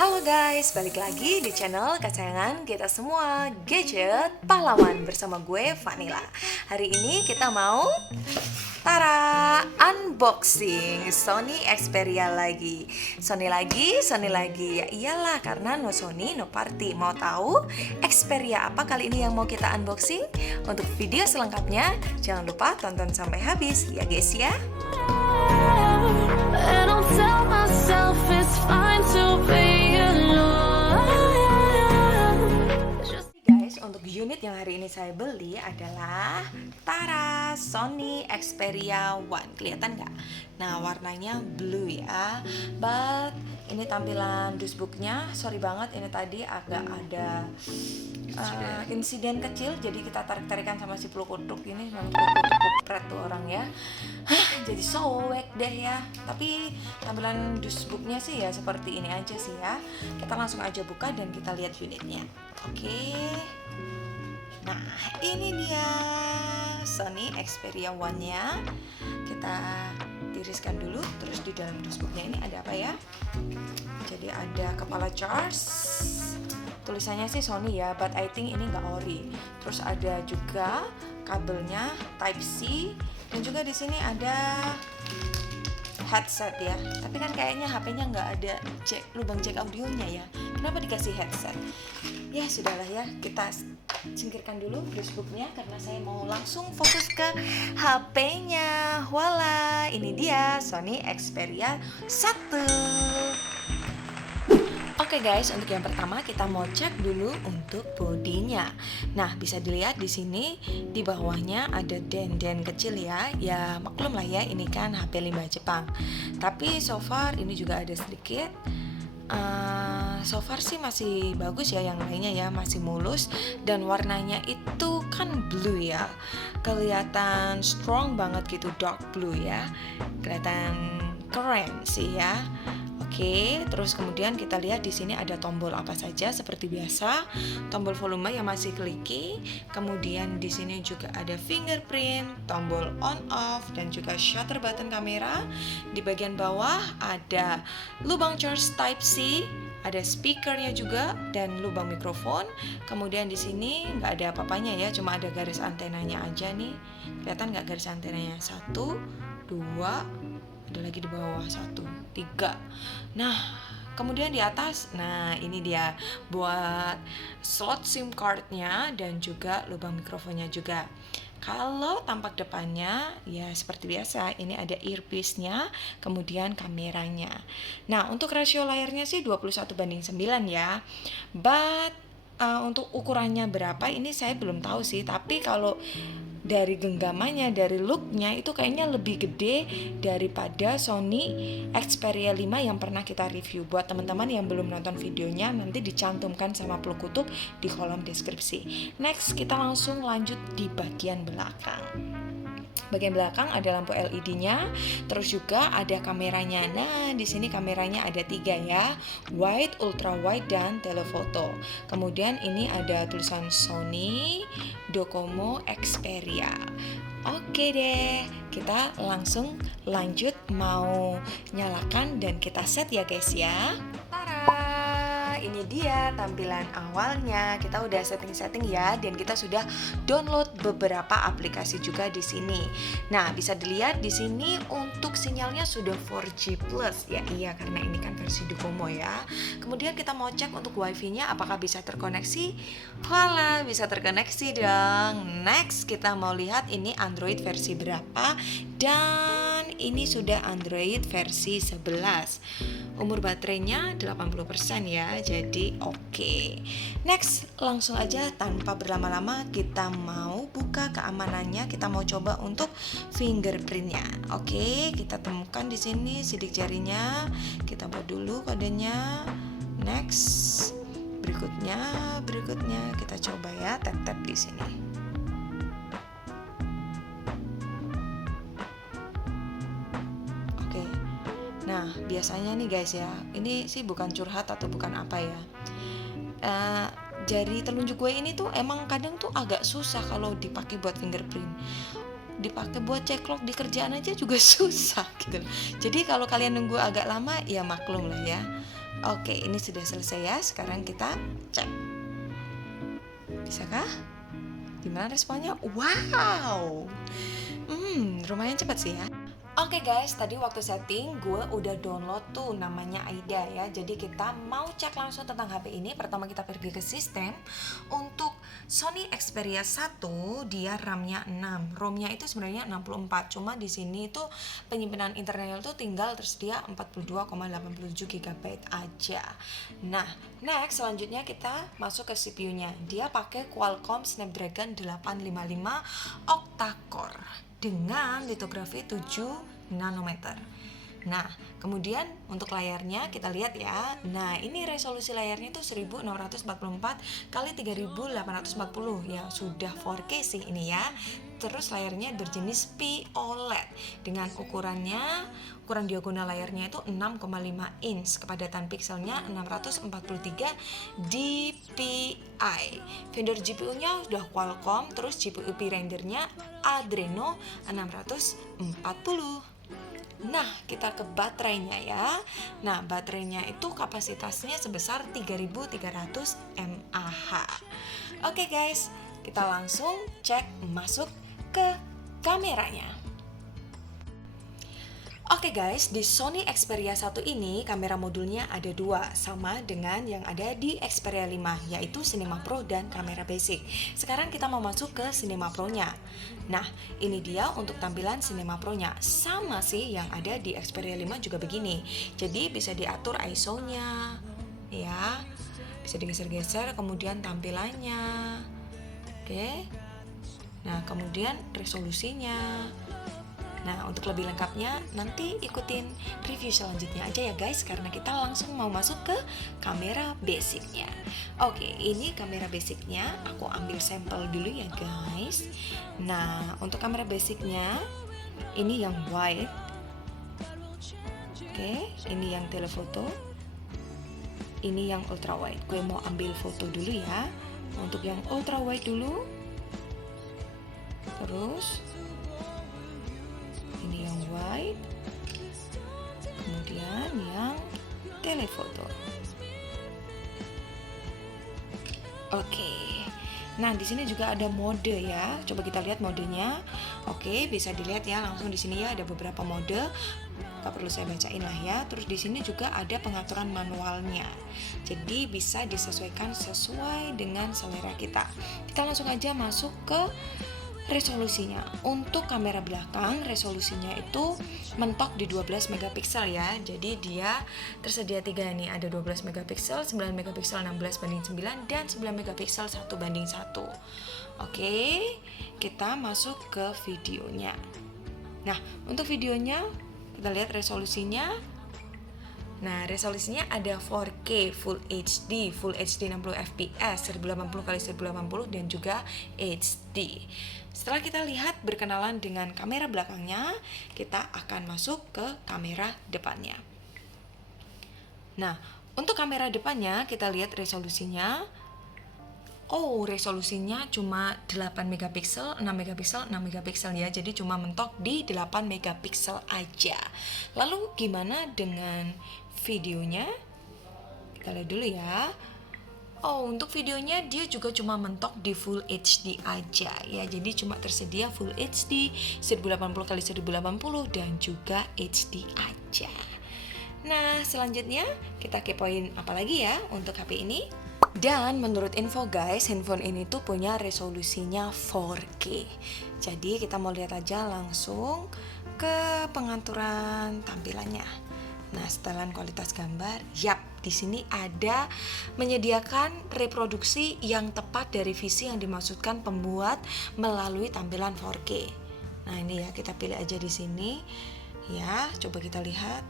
Halo guys, balik lagi di channel kesayangan kita semua, Gadget Pahlawan bersama gue Vanilla. Hari ini kita mau unboxing Sony Xperia lagi. Sony lagi. Ya iyalah, karena no Sony no party. Mau tahu Xperia apa kali ini yang mau kita unboxing? Untuk video selengkapnya jangan lupa tonton sampai habis ya guys ya. And I'll tell myself it's fine to be alone. Guys, untuk unit yang hari ini saya beli adalah Sony Xperia One. Kelihatan nggak? Nah, warnanya blue ya. But ini tampilan dashboardnya, sorry banget ini tadi agak ada insiden kecil, jadi kita tarik-tarikan sama si Plukutuk ini, memang Plukutuk kupret tuh orang ya. Jadi sobek deh ya. Tapi tampilan dashboardnya sih ya seperti ini aja sih ya. Kita langsung aja buka dan kita lihat unitnya. Oke. Nah, ini dia Sony Xperia One-nya. Kita tiriskan dulu. Terus di dalam dashboardnya ini ada apa ya? Jadi ada kepala charge. Tulisannya sih Sony ya, but I think ini nggak ori. Terus ada juga kabelnya Type C, dan juga di sini ada headset ya. Tapi kan kayaknya HP-nya nggak ada lubang jack audionya ya. Kenapa dikasih headset? Ya sudahlah ya, kita singkirkan dulu dashboardnya karena saya mau langsung fokus ke HP-nya. Voila, ini dia Sony Xperia 1. Oke guys, untuk yang pertama kita mau cek dulu untuk bodinya. Nah, bisa dilihat di sini di bawahnya ada den-den kecil ya. Ya maklum lah ya, ini kan HP 5 Jepang. Tapi so far ini juga ada sedikit. So far sih masih bagus ya, yang lainnya ya masih mulus, dan warnanya itu kan blue ya. Kelihatan strong banget gitu, dark blue ya. Kelihatan keren sih ya. Oke, terus kemudian kita lihat di sini ada tombol apa saja seperti biasa, tombol volume yang masih kliki, kemudian di sini juga ada fingerprint, tombol on off, dan juga shutter button kamera. Di bagian bawah ada lubang charge Type C, ada speakernya juga dan lubang mikrofon. Kemudian di sini nggak ada apa-apanya ya, cuma ada garis antenanya aja nih. Kelihatan nggak garis antenanya? 1, 2, ada lagi di bawah 1, 3. Nah, kemudian di atas, nah ini dia buat slot SIM cardnya dan juga lubang mikrofonnya juga. Kalau tampak depannya ya seperti biasa, ini ada earpiece-nya, kemudian kameranya. Nah, untuk rasio layarnya sih 21:9 ya. But untuk ukurannya berapa ini saya belum tahu sih, tapi kalau dari genggamannya, dari looknya itu kayaknya lebih gede daripada Sony Xperia 5 yang pernah kita review. Buat teman-teman yang belum nonton videonya, nanti dicantumkan sama Plukutuk di kolom deskripsi. Next, kita langsung lanjut di bagian belakang. Bagian belakang ada lampu LED-nya, terus juga ada kameranya. Nah, di sini kameranya ada 3 ya, wide, ultra wide, dan telephoto. Kemudian ini ada tulisan Sony, Docomo, Xperia. Oke deh, kita langsung lanjut mau nyalakan dan kita set ya guys ya. Ini dia tampilan awalnya. Kita udah setting-setting ya, dan kita sudah download beberapa aplikasi juga di sini. Nah, bisa dilihat di sini untuk sinyalnya sudah 4G plus ya. Iya, karena ini kan versi Docomo ya. Kemudian kita mau cek untuk wifi-nya apakah bisa terkoneksi. Voila, bisa terkoneksi dong. Next, kita mau lihat ini Android versi berapa, dan ini sudah Android versi 11. Umur baterainya 80% ya, jadi oke. Next, langsung aja tanpa berlama-lama kita mau buka keamanannya. Kita mau coba untuk fingerprintnya. Oke, kita temukan di sini sidik jarinya. Kita buat dulu kodenya. Next, berikutnya kita coba ya, tap-tap di sini. Nah, biasanya nih guys ya, ini sih bukan curhat atau bukan apa ya, jari telunjuk gue ini tuh emang kadang tuh agak susah kalau dipakai buat fingerprint. Dipakai buat ceklok di kerjaan aja juga susah gitu. Jadi kalau kalian nunggu agak lama ya maklum lah ya. Oke, ini sudah selesai ya. Sekarang kita cek. Bisakah? Gimana responnya? Wow, lumayan cepat sih ya. Oke guys, tadi waktu setting gue udah download tuh namanya Aida ya. Jadi kita mau cek langsung tentang HP ini. Pertama kita pergi ke sistem. Untuk Sony Xperia 1 dia RAM-nya 6, ROM-nya itu sebenarnya 64. Cuma di sini tuh penyimpanan internal tuh tinggal tersedia 42,87 GB aja. Nah, next selanjutnya kita masuk ke CPU-nya. Dia pakai Qualcomm Snapdragon 855 octa-core dengan litografi 7 nanometer. Nah, kemudian untuk layarnya kita lihat ya. Nah, ini resolusi layarnya itu 1644 x 3840 ya, sudah 4K sih ini ya. Terus layarnya berjenis POLED dengan ukuran diagonal layarnya itu 6,5 inch, kepadatan pikselnya 643 dpi. Vendor GPU-nya sudah Qualcomm, terus GPU rendernya Adreno 640. Nah, kita ke baterainya ya. Nah, baterainya itu kapasitasnya sebesar 3300 mAh. Oke guys, kita langsung cek masuk ke kameranya. Oke guys, di Sony Xperia 1 ini kamera modulnya ada 2, sama dengan yang ada di Xperia 5, yaitu Cinema Pro dan kamera basic. Sekarang kita mau masuk ke Cinema Pro-nya. Nah, ini dia untuk tampilan Cinema Pro-nya. Sama sih yang ada di Xperia 5 juga begini. Jadi bisa diatur ISO-nya, ya. Bisa digeser-geser, kemudian tampilannya. Oke. Nah, kemudian resolusinya. Nah, untuk lebih lengkapnya nanti ikutin review selanjutnya aja ya guys, karena kita langsung mau masuk ke kamera basicnya. Oke, ini kamera basicnya, aku ambil sampel dulu ya guys. Nah, untuk kamera basicnya ini yang wide. Oke, ini yang telefoto. Ini yang ultra wide. Gue mau ambil foto dulu ya. Untuk yang ultra wide dulu. Terus ini yang wide, kemudian yang telefoto. Oke. Nah, di sini juga ada mode ya. Coba kita lihat modenya. Oke, bisa dilihat ya langsung di sini ya, ada beberapa mode. Gak perlu saya bacain lah ya. Terus di sini juga ada pengaturan manualnya. Jadi bisa disesuaikan sesuai dengan selera kita. Kita langsung aja masuk ke resolusinya. Untuk kamera belakang resolusinya itu mentok di 12 megapiksel ya. Jadi dia tersedia 3 nih, ada 12 megapiksel, 9 megapiksel 16:9 dan 9 megapiksel 1:1. Oke, kita masuk ke videonya. Nah, untuk videonya kita lihat resolusinya. Nah, resolusinya ada 4K, Full HD 60 fps, 1080x1080 dan juga HD. Setelah kita lihat berkenalan dengan kamera belakangnya, kita akan masuk ke kamera depannya. Nah, untuk kamera depannya kita lihat resolusinya. Oh, resolusinya cuma 8 megapiksel, 6 megapiksel, 6 megapiksel ya. Jadi cuma mentok di 8 megapiksel aja. Lalu gimana dengan videonya? Kita lihat dulu ya. Oh, untuk videonya dia juga cuma mentok di Full HD aja ya. Jadi cuma tersedia Full HD 1080x1080 dan juga HD aja. Nah, selanjutnya kita kepoin apa lagi ya untuk HP ini? Dan menurut info guys, handphone ini tuh punya resolusinya 4K. Jadi kita mau lihat aja langsung ke pengaturan tampilannya. Nah, setelan kualitas gambar, yap, di sini ada menyediakan reproduksi yang tepat dari visi yang dimaksudkan pembuat melalui tampilan 4K. Nah, ini ya, kita pilih aja di sini. Ya, coba kita lihat.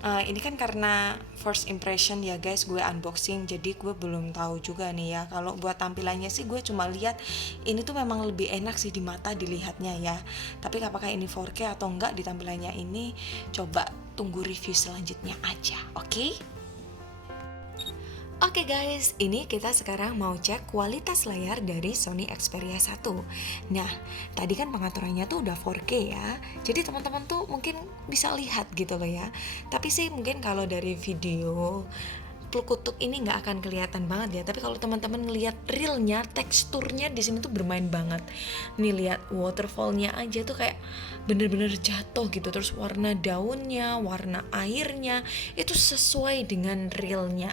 Ini kan karena first impression ya guys, gue unboxing, jadi gue belum tahu juga nih ya. Kalau buat tampilannya sih gue cuma lihat ini tuh memang lebih enak sih di mata dilihatnya ya. Tapi apakah ini 4K atau enggak di tampilannya ini, coba tunggu review selanjutnya aja, oke? Oke guys, ini kita sekarang mau cek kualitas layar dari Sony Xperia 1. Nah, tadi kan pengaturannya tuh udah 4K ya. Jadi teman-teman tuh mungkin bisa lihat gitu loh ya. Tapi sih mungkin kalau dari video Plukutuk ini nggak akan kelihatan banget ya. Tapi kalau teman-teman ngelihat realnya, teksturnya di sini tuh bermain banget. Nih lihat waterfallnya aja tuh kayak bener-bener jatuh gitu. Terus warna daunnya, warna airnya itu sesuai dengan realnya.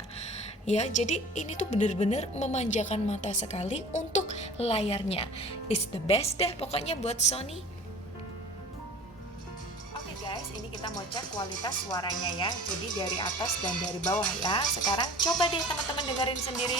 Ya, jadi ini tuh bener-bener memanjakan mata sekali untuk layarnya. It's the best deh pokoknya buat Sony. Oke guys, ini kita mau cek kualitas suaranya ya. Jadi dari atas dan dari bawah ya. Sekarang coba deh teman-teman dengerin sendiri.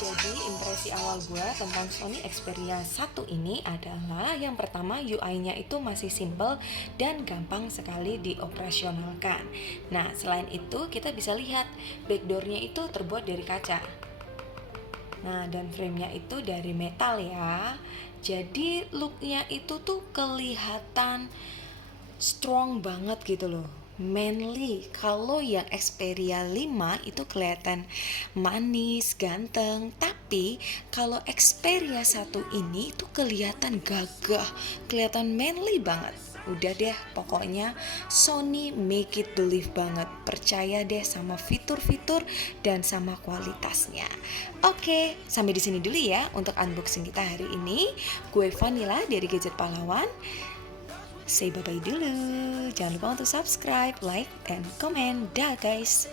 Jadi impresi awal gue tentang Sony Xperia 1 ini adalah yang pertama UI-nya itu masih simple dan gampang sekali dioperasionalkan. Nah, selain itu kita bisa lihat backdoor-nya itu terbuat dari kaca. Nah, dan frame-nya itu dari metal ya. Jadi look-nya itu tuh kelihatan strong banget gitu loh, manly. Kalau yang Xperia 5 itu kelihatan manis, ganteng. Tapi kalau Xperia 1 ini tuh kelihatan gagah, kelihatan manly banget. Udah deh, pokoknya Sony make it believe banget. Percaya deh sama fitur-fitur dan sama kualitasnya. Oke, sampai di sini dulu ya untuk unboxing kita hari ini. Gue Vanilla dari Gadget Pahlawan. Say bye-bye dulu. Jangan lupa untuk subscribe, like, and comment. Dah guys.